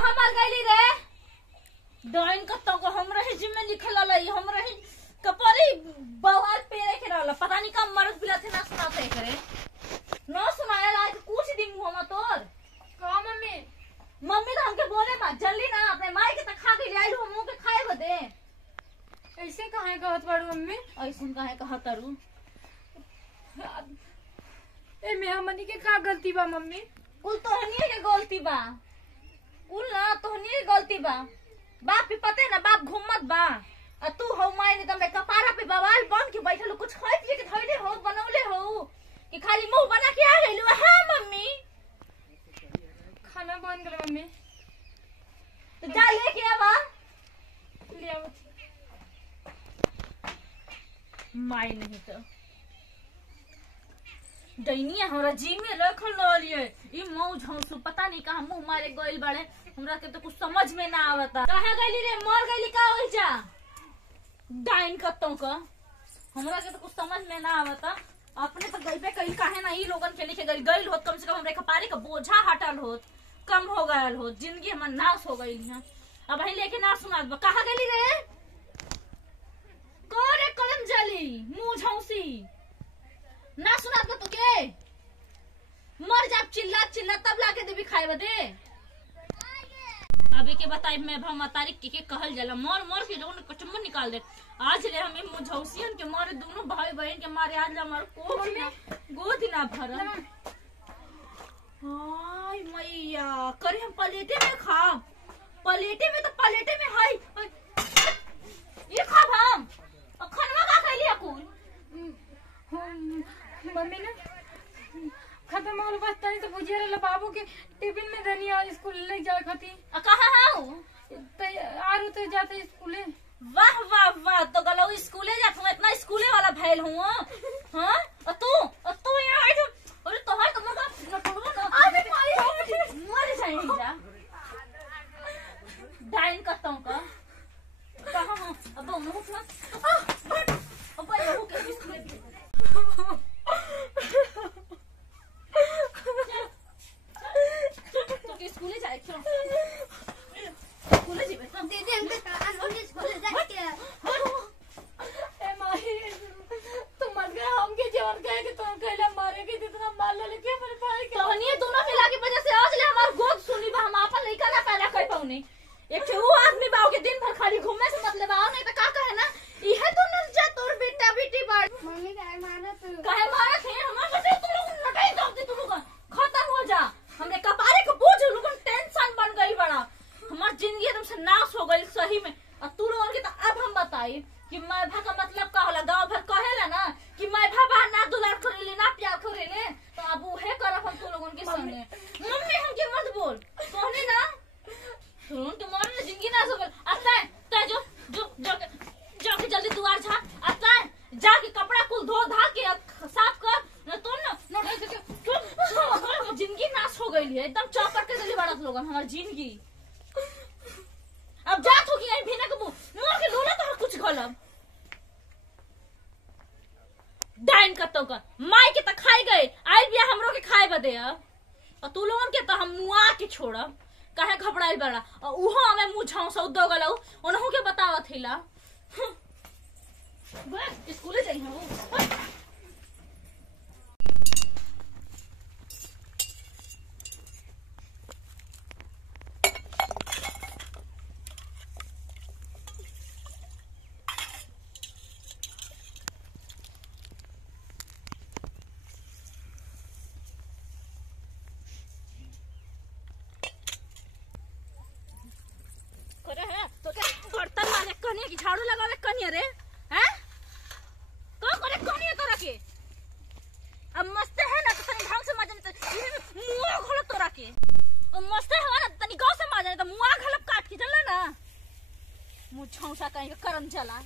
कहाँ मर गई रे? डाइन कत्तों को हमरा ही जिम्मे लिखल लई हमरा ही कपरी बवाल पेरे के रहल पता नहीं कब मरद बिला थे ना सुनाते करे ना सुनाया आज कुछ दिन मुंह में तोर का मम्मी मम्मी तो हमके बोले मत जल्दी ना अपने माई के त खा के ले आइलू मुंह के खाए बदे ऐसे कहाँ कहत बाड़ू मम्मी ऐसन काहे कहत तारू ए में हमनी के का गलती बा मम्मी कुल तोहनी के गलती बा कुल ना तोहनी के गलती बा बाप पे पते ना बाप घुमत बा आ तू हो माई ने तमे कपारा पे बवाल बन के बैठल कुछ खाए पिए के थैले हो बनौले हो कि खाली मुंह बना के आ गइलू हां मम्मी खाना बन गए मम्मी तो जा लेके आवा ले आओ माई नहीं तो दैनिया हमरा जी में रखल रहलिए ई मौज हंसू पता नहीं कहां मुंह मारे गइल बाड़े हमरा के तो कुछ समझ में ना आवता कहां गइली रे मर गइली का होई जा डाइन कत्तों का हमरा के तो कुछ समझ में ना आवता अपने तो गई पे कहीं काहे ना ई लोगन के लिखे गइल होत कम से कम हमरे कपारे का बोझा हटल होत कम हो गयल होत जिंदगी हमर नाश हो गइल है अब ही लेके ना सुनात कहां गइली रे कोरे कलम जली मुंह झौसी ना सुनात बा तुके मर जा चिल्ला चिल्ला तब लाके देबी खाए बदे अभी के बताई मैं भमतारी के कहल जाला मर मर के लोगन कचम्बर निकाल दे आज रे हमें मुझौसियन के मारे दोनों भाई बहन के मारे आज हमार गोद ना भरल हाय मैया करे हम प्लेटे में खा प्लेटे में तो प्लेटे में हाय ये खा हम खनवा का खैली अकुल मम्मी ना खत्म होल बस तनी तो बुझे रहल बाबू के टिफिन में धनिया स्कूल ले जाए खाती कहां हाउ आरू तो जाते स्कूले वाह वाह वाह तो गलो स्कूले जात हूं इतना स्कूले वाला भैल हूं हां और तू यहां आई अरे तोहार तो मगा नटड़ो ना अबे मारी मर जाएगी जा डाइन कत्तों का कहां हूं अब मुंह ना अब बहू के स्कूले तो स्कूले जाए क्यों स्कूले जी बेटा दीदी हम तो अनोनी स्कूले जाके ए माही तुम मर गए हम के जीवन गए कि तुम कहला मारे के इतना मार ले के मेरे भाई के कहानी दोनों मिला के वजह से आज ले हमार गोद सुनी बा हम आपन लइका ना पैदा कर पाउनी एक ठे वो आदमी बाओ के दिन भर खाली घूमे से मतलब आओ नहीं तो का कहे ना इहे तो न जा तोर बेटा बेटी बाड़ मम्मी काहे मारत है हमार बच्चे तू लोग लटाई दो दे तू लोग खत्म हो जा हमरे कपारे को बोझ लोग टेंशन बन गई बड़ा हमार जिंदगी एकदम से नाश हो गई सही में और तू लोगन के तो अब हम बताई कि मैं भा का मतलब का होला गांव भर कहेला ना कि मैं भा ना दुलार करेले ना प्यार करेले तो अब उहे करब हम तू लोगन के संगे मम्मी हम के मत बोल कहने ना सुन तुम्हारी जिंदगी ना हो गई आता है जो जो जाके जल्दी द्वार झाड़ आता है जाके कपड़ा कुल धो धा के साफ कर न तो ना जिंदगी नाश हो गई है एकदम चौपट के दिली बड़ा लोगन हमार जिंदगी अब जात हो गई भी ना कबू मोर के लोला तो कुछ गलब डाइन कत्तो का माई के त खाई गए आई बिया हमरो के खाए बदे और तू लोगन के तो हम मुआ के छोड़ब काहे घबराइल बड़ा और उहो हमें मुझाऊ सौ दो गलौ ओनहु के बतावत हिला बस स्कूले जाई हम बर्तन मारे कनिया की झाड़ू लगावे कनिया रे हैं का करे कनिया तोरा के अब मस्त है ना तो तनी ढंग से माजन तो मुंह घोल तोरा के अब मस्त है ना तनी गांव से माजन तो मुंह घलप काट के चला ना मुंह छौसा कहीं करम चला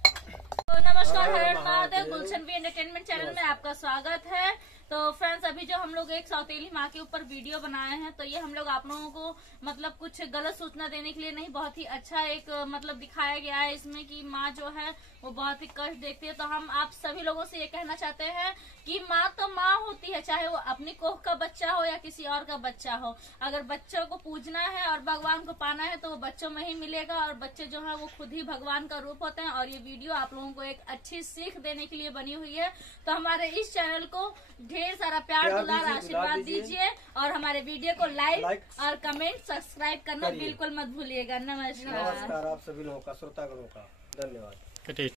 नमस्कार, हर महादेव गुलशन भी एंटरटेनमेंट चैनल में आपका स्वागत है। तो फ्रेंड्स अभी जो हम लोग एक सौतेली माँ के ऊपर वीडियो बनाए हैं, तो ये हम लोग आप लोगों को मतलब कुछ गलत सूचना देने के लिए नहीं, बहुत ही अच्छा एक मतलब दिखाया गया है इसमें कि माँ जो है वो बहुत ही कष्ट देखती है। तो हम आप सभी लोगों से ये कहना चाहते हैं कि माँ तो माँ होती है, चाहे वो अपनी कोख का बच्चा हो या किसी और का बच्चा हो। अगर बच्चों को पूजना है और भगवान को पाना है तो वो बच्चों में ही मिलेगा, और बच्चे जो है वो खुद ही भगवान का रूप होते हैं। और ये वीडियो आप लोगों को एक अच्छी सीख देने के लिए बनी हुई है। तो हमारे इस चैनल को ढेर सारा प्यार दुलार आशीर्वाद दीजिए, और हमारे वीडियो को लाइक और कमेंट सब्सक्राइब करना बिल्कुल मत भूलिएगा। नमस्कार। आप सभी लोगों का, श्रोतागणों का धन्यवाद।